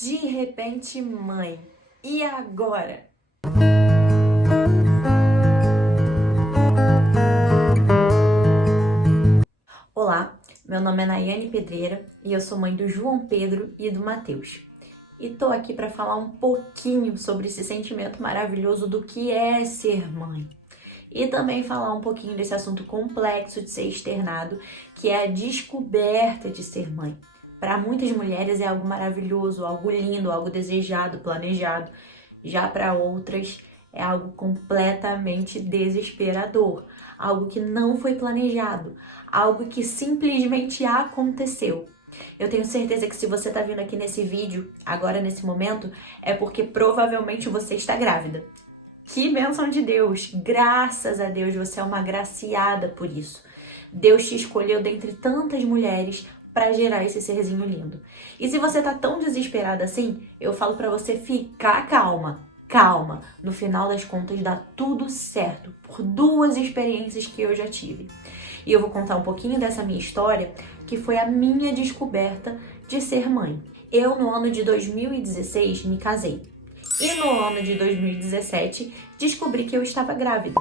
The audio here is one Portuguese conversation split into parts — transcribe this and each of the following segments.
De repente, mãe. E agora? Olá, meu nome é Nayane Pedreira e eu sou mãe do João Pedro e do Matheus. E tô aqui para falar um pouquinho sobre esse sentimento maravilhoso do que é ser mãe. E também falar um pouquinho desse assunto complexo de ser externado, que é a descoberta de ser mãe. Para muitas mulheres é algo maravilhoso, algo lindo, algo desejado, planejado. Já para outras é algo completamente desesperador, algo que não foi planejado, algo que simplesmente aconteceu. Eu tenho certeza que se você está vindo aqui nesse vídeo, agora nesse momento, é porque provavelmente você está grávida. Que bênção de Deus! Graças a Deus, você é uma agraciada por isso. Deus te escolheu dentre tantas mulheres para gerar esse serzinho lindo. E se você tá tão desesperada assim, eu falo para você ficar calma. Calma, no final das contas dá tudo certo, por duas experiências que eu já tive. E eu vou contar um pouquinho dessa minha história, que foi a minha descoberta de ser mãe. Eu, no ano de 2016, me casei. E no ano de 2017, descobri que eu estava grávida.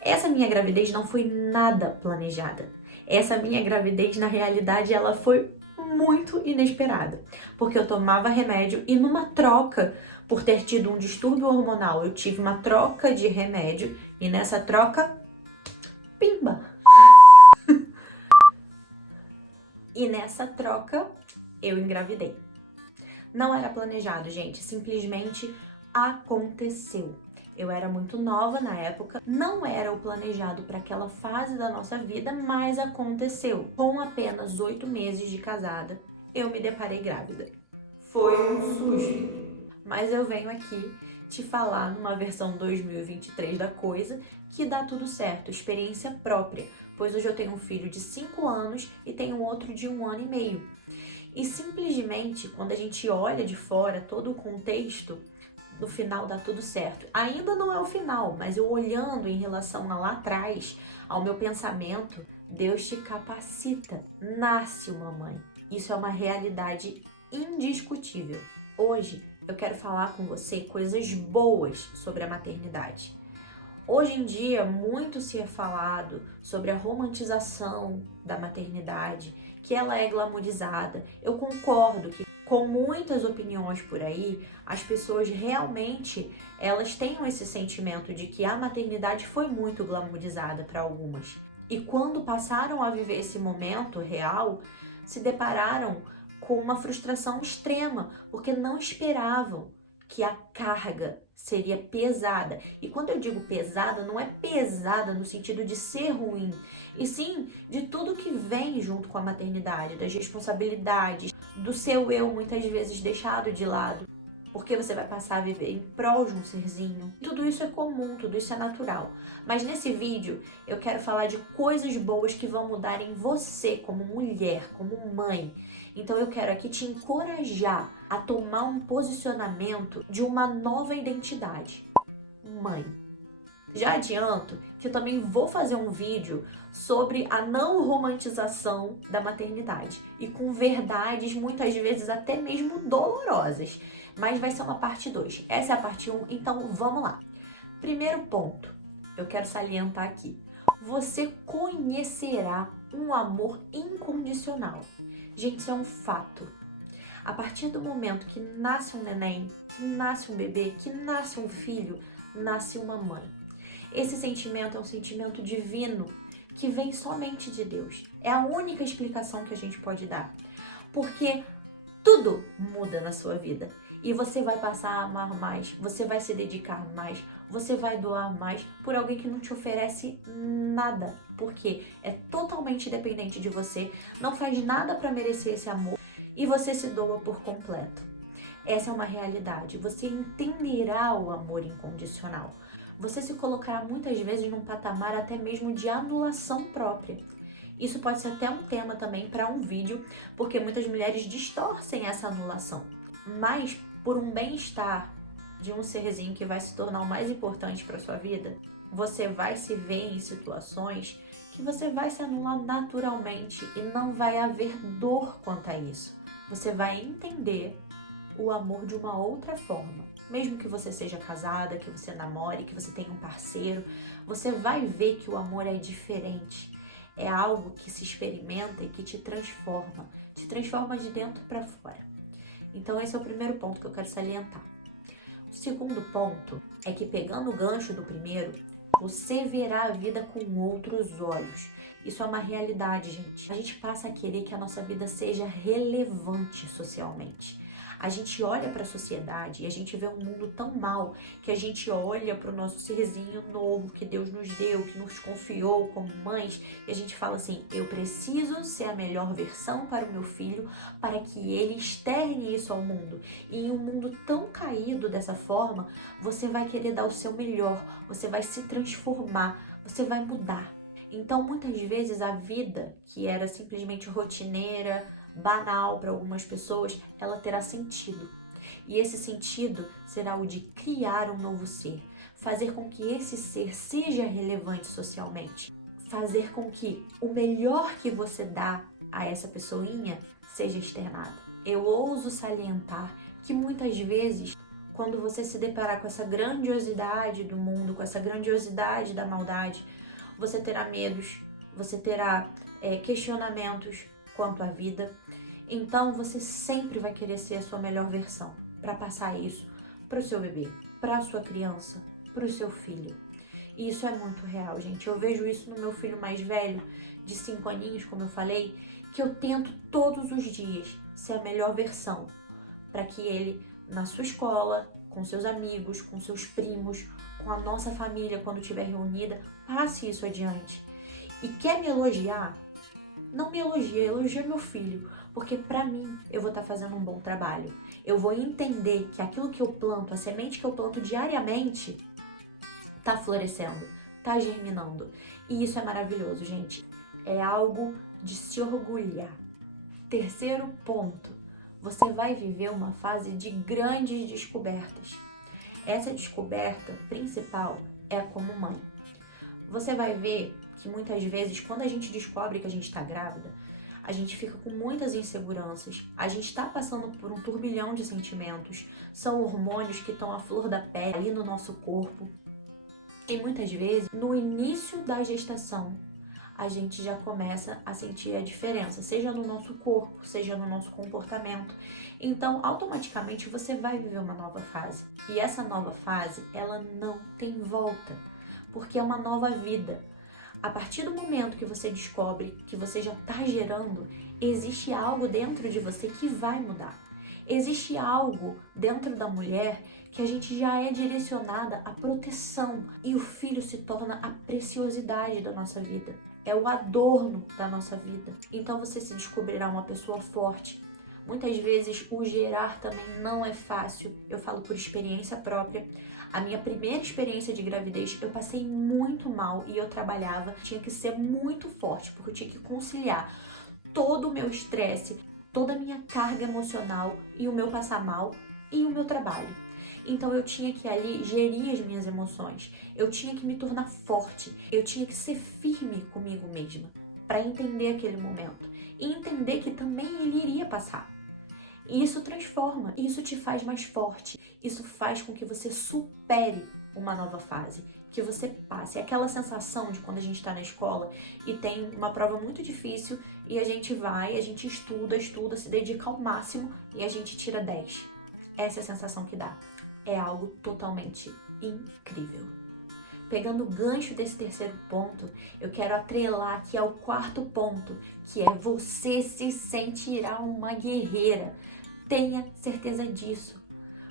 Essa minha gravidez não foi nada planejada. Essa minha gravidez, na realidade, ela foi muito inesperada. Porque eu tomava remédio e numa troca, por ter tido um distúrbio hormonal, eu tive uma troca de remédio e nessa troca, pimba! E nessa troca, eu engravidei. Não era planejado, gente, simplesmente aconteceu. Eu era muito nova na época, não era o planejado para aquela fase da nossa vida, mas aconteceu. Com apenas 8 meses de casada, eu me deparei grávida. Foi um susto, mas eu venho aqui te falar numa versão 2023 da coisa que dá tudo certo, experiência própria, pois hoje eu tenho um filho de 5 anos e tenho outro de 1 ano e meio. E simplesmente, quando a gente olha de fora todo o contexto, no final dá tudo certo. Ainda não é o final, mas eu olhando em relação a lá atrás, ao meu pensamento, Deus te capacita. Nasce uma mãe. Isso é uma realidade indiscutível. Hoje eu quero falar com você coisas boas sobre a maternidade. Hoje em dia, muito se é falado sobre a romantização da maternidade, que ela é glamourizada. Eu concordo que, com muitas opiniões por aí, as pessoas realmente elas tenham esse sentimento de que a maternidade foi muito glamourizada para algumas. E quando passaram a viver esse momento real, se depararam com uma frustração extrema, porque não esperavam que a carga seria pesada. E quando eu digo pesada, não é pesada no sentido de ser ruim, e sim de tudo que vem junto com a maternidade, das responsabilidades, do seu eu muitas vezes deixado de lado, porque você vai passar a viver em prol de um serzinho. Tudo isso é comum, tudo isso é natural. Mas nesse vídeo eu quero falar de coisas boas que vão mudar em você como mulher, como mãe. Então eu quero aqui te encorajar a tomar um posicionamento de uma nova identidade. Mãe. Já adianto que eu também vou fazer um vídeo sobre a não romantização da maternidade e com verdades muitas vezes até mesmo dolorosas, mas vai ser uma parte 2. Essa é a parte 1, então vamos lá. Primeiro ponto, eu quero salientar aqui. Você conhecerá um amor incondicional. Gente, isso é um fato. A partir do momento que nasce um neném, que nasce um bebê, que nasce um filho, nasce uma mãe. Esse sentimento é um sentimento divino que vem somente de Deus. É a única explicação que a gente pode dar. Porque tudo muda na sua vida. E você vai passar a amar mais, você vai se dedicar mais, você vai doar mais por alguém que não te oferece nada. Porque é totalmente dependente de você, não faz nada para merecer esse amor e você se doa por completo. Essa é uma realidade. Você entenderá o amor incondicional. Você se colocará muitas vezes num patamar até mesmo de anulação própria. Isso pode ser até um tema também para um vídeo, porque muitas mulheres distorcem essa anulação. Mas por um bem-estar de um serzinho que vai se tornar o mais importante para sua vida, você vai se ver em situações que você vai se anular naturalmente e não vai haver dor quanto a isso. Você vai entender o amor de uma outra forma. Mesmo que você seja casada, que você namore, que você tenha um parceiro, você vai ver que o amor é diferente. É algo que se experimenta e que te transforma de dentro para fora. Então esse é o primeiro ponto que eu quero salientar. O segundo ponto é que, pegando o gancho do primeiro, você verá a vida com outros olhos. Isso é uma realidade, gente. A gente passa a querer que a nossa vida seja relevante socialmente. A gente olha para a sociedade e a gente vê um mundo tão mal que a gente olha para o nosso serzinho novo que Deus nos deu, que nos confiou como mães, e a gente fala assim: eu preciso ser a melhor versão para o meu filho para que ele externe isso ao mundo. E em um mundo tão caído dessa forma, você vai querer dar o seu melhor, você vai se transformar, você vai mudar. Então, muitas vezes, a vida, que era simplesmente rotineira, banal para algumas pessoas, ela terá sentido. E esse sentido será o de criar um novo ser, fazer com que esse ser seja relevante socialmente, fazer com que o melhor que você dá a essa pessoinha seja externado. Eu ouso salientar que muitas vezes, quando você se deparar com essa grandiosidade do mundo, com essa grandiosidade da maldade, você terá medos, você terá questionamentos quanto à vida. Então você sempre vai querer ser a sua melhor versão para passar isso para o seu bebê, para a sua criança, para o seu filho. E isso é muito real, gente. Eu vejo isso no meu filho mais velho, de 5 aninhos, como eu falei, que eu tento todos os dias ser a melhor versão para que ele, na sua escola, com seus amigos, com seus primos, com a nossa família, quando estiver reunida, passe isso adiante. E quer me elogiar? Não me elogia, elogia meu filho, porque para mim eu vou estar fazendo um bom trabalho. Eu vou entender que aquilo que eu planto, a semente que eu planto diariamente, está florescendo, está germinando. E isso é maravilhoso, gente. É algo de se orgulhar. Terceiro ponto, você vai viver uma fase de grandes descobertas. Essa descoberta principal é como mãe. Você vai ver que muitas vezes, quando a gente descobre que a gente está grávida, a gente fica com muitas inseguranças, a gente está passando por um turbilhão de sentimentos, são hormônios que estão à flor da pele ali no nosso corpo. E muitas vezes, no início da gestação, a gente já começa a sentir a diferença, seja no nosso corpo, seja no nosso comportamento. Então, automaticamente, você vai viver uma nova fase. E essa nova fase, ela não tem volta, porque é uma nova vida. A partir do momento que você descobre que você já está gerando, existe algo dentro de você que vai mudar. Existe algo dentro da mulher que a gente já é direcionada à proteção. E o filho se torna a preciosidade da nossa vida. É o adorno da nossa vida. Então você se descobrirá uma pessoa forte. Muitas vezes o gerar também não é fácil. Eu falo por experiência própria. A minha primeira experiência de gravidez, eu passei muito mal e eu trabalhava. Tinha que ser muito forte, porque eu tinha que conciliar todo o meu estresse, toda a minha carga emocional e o meu passar mal e o meu trabalho. Então eu tinha que ali gerir as minhas emoções, eu tinha que me tornar forte, eu tinha que ser firme comigo mesma para entender aquele momento e entender que também ele iria passar. E isso transforma, isso te faz mais forte, isso faz com que você supere uma nova fase, que você passe. É aquela sensação de quando a gente está na escola e tem uma prova muito difícil e a gente vai, a gente estuda, se dedica ao máximo e a gente tira 10. Essa é a sensação que dá. É algo totalmente incrível. Pegando o gancho desse terceiro ponto, eu quero atrelar aqui ao quarto ponto, que é você se sentirá uma guerreira. Tenha certeza disso.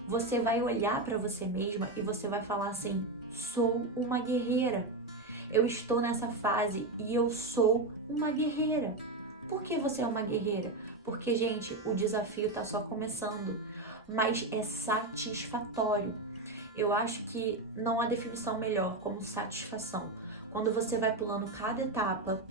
Você vai olhar para você mesma e você vai falar assim: sou uma guerreira. Eu estou nessa fase e eu sou uma guerreira. Por que você é uma guerreira? Porque, gente, o desafio está só começando, mas é satisfatório. Eu acho que não há definição melhor como satisfação. Quando você vai pulando cada etapa,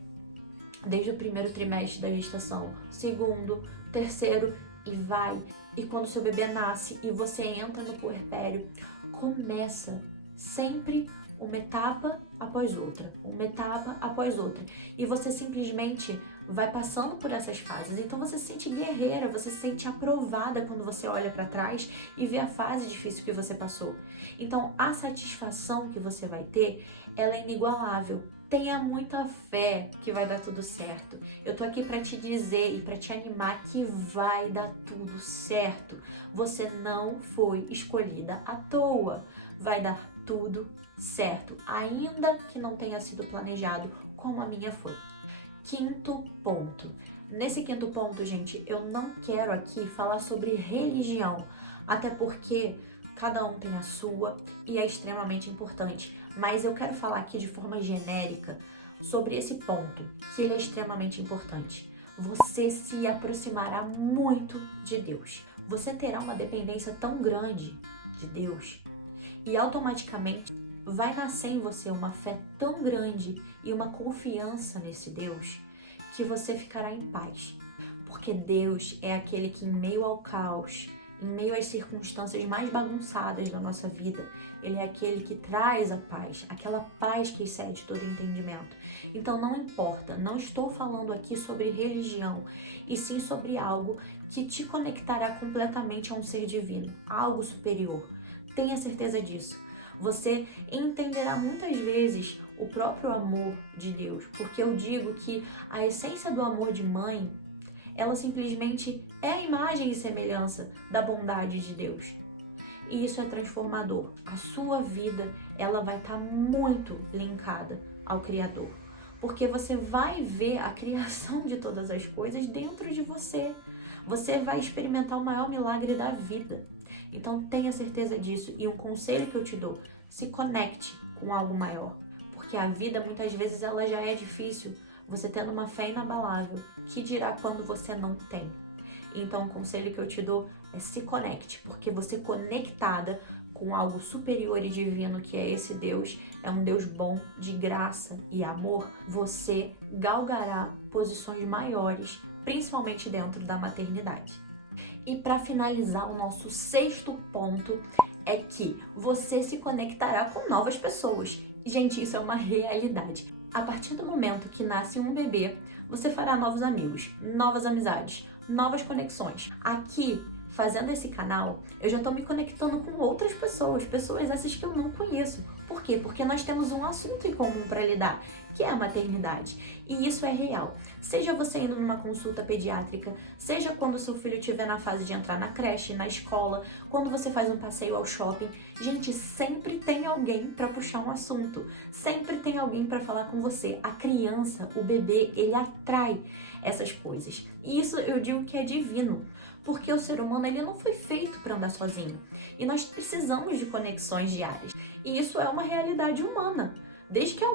desde o primeiro trimestre da gestação, segundo, terceiro, e vai. E quando seu bebê nasce e você entra no puerpério, começa sempre uma etapa após outra, uma etapa após outra. E você simplesmente vai passando por essas fases. Então você se sente guerreira, você se sente aprovada quando você olha para trás e vê a fase difícil que você passou. Então a satisfação que você vai ter, ela é inigualável. Tenha muita fé que vai dar tudo certo. Eu tô aqui para te dizer e para te animar que vai dar tudo certo. Você não foi escolhida à toa. Vai dar tudo certo, ainda que não tenha sido planejado como a minha foi. Quinto ponto. Nesse quinto ponto, gente, eu não quero aqui falar sobre religião, até porque cada um tem a sua e é extremamente importante. Mas eu quero falar aqui de forma genérica sobre esse ponto, que ele é extremamente importante. Você se aproximará muito de Deus. Você terá uma dependência tão grande de Deus e automaticamente vai nascer em você uma fé tão grande e uma confiança nesse Deus que você ficará em paz. Porque Deus é aquele que, em meio ao caos, em meio às circunstâncias mais bagunçadas da nossa vida, Ele é aquele que traz a paz, aquela paz que excede todo entendimento. Então não importa, não estou falando aqui sobre religião, e sim sobre algo que te conectará completamente a um ser divino, a algo superior. Tenha certeza disso. Você entenderá muitas vezes o próprio amor de Deus, porque eu digo que a essência do amor de mãe, ela simplesmente é a imagem e semelhança da bondade de Deus. E isso é transformador. A sua vida, ela vai estar muito linkada ao Criador, porque você vai ver a criação de todas as coisas dentro de você. Você vai experimentar o maior milagre da vida. Então tenha certeza disso. E um conselho que eu te dou, se conecte com algo maior. Porque a vida muitas vezes ela já é difícil, você tendo uma fé inabalável, que dirá quando você não tem. Então o conselho que eu te dou é se conecte, porque você conectada com algo superior e divino que é esse Deus, é um Deus bom, de graça e amor, você galgará posições maiores, principalmente dentro da maternidade. E para finalizar, o nosso sexto ponto é que você se conectará com novas pessoas. Gente, isso é uma realidade. A partir do momento que nasce um bebê, você fará novos amigos, novas amizades, novas conexões. Aqui, fazendo esse canal, eu já estou me conectando com outras pessoas, pessoas essas que eu não conheço. Por quê? Porque nós temos um assunto em comum para lidar, que é a maternidade. E isso é real. Seja você indo numa consulta pediátrica, seja quando seu filho estiver na fase de entrar na creche, na escola, quando você faz um passeio ao shopping, gente, sempre tem alguém para puxar um assunto. Sempre tem alguém para falar com você. A criança, o bebê, ele atrai essas coisas. E isso eu digo que é divino. Porque o ser humano ele não foi feito para andar sozinho. E nós precisamos de conexões diárias. E isso é uma realidade humana. Desde que a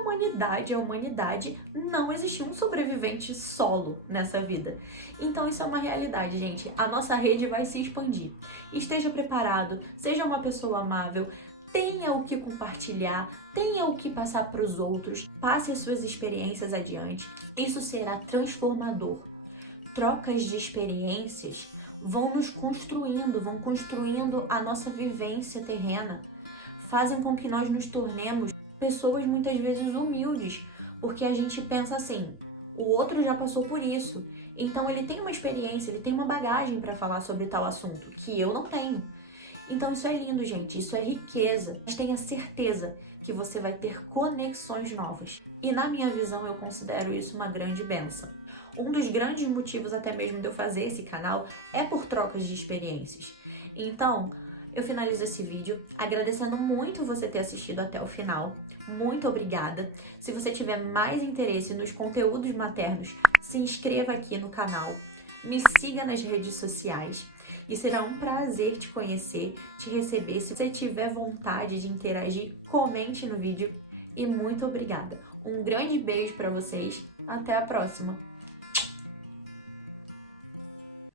humanidade, não existiu um sobrevivente solo nessa vida. Então isso é uma realidade, gente. A nossa rede vai se expandir. Esteja preparado, seja uma pessoa amável, tenha o que compartilhar, tenha o que passar para os outros, passe as suas experiências adiante. Isso será transformador. Trocas de experiências vão nos construindo, vão construindo a nossa vivência terrena, fazem com que nós nos tornemos pessoas muitas vezes humildes, porque a gente pensa assim, o outro já passou por isso, então ele tem uma experiência, ele tem uma bagagem para falar sobre tal assunto, que eu não tenho. Então isso é lindo, gente, isso é riqueza, mas tenha certeza que você vai ter conexões novas. E na minha visão eu considero isso uma grande bênção. Um dos grandes motivos até mesmo de eu fazer esse canal é por trocas de experiências. Então, eu finalizo esse vídeo agradecendo muito você ter assistido até o final. Muito obrigada. Se você tiver mais interesse nos conteúdos maternos, se inscreva aqui no canal, me siga nas redes sociais e será um prazer te conhecer, te receber. Se você tiver vontade de interagir, comente no vídeo e muito obrigada. Um grande beijo para vocês. Até a próxima!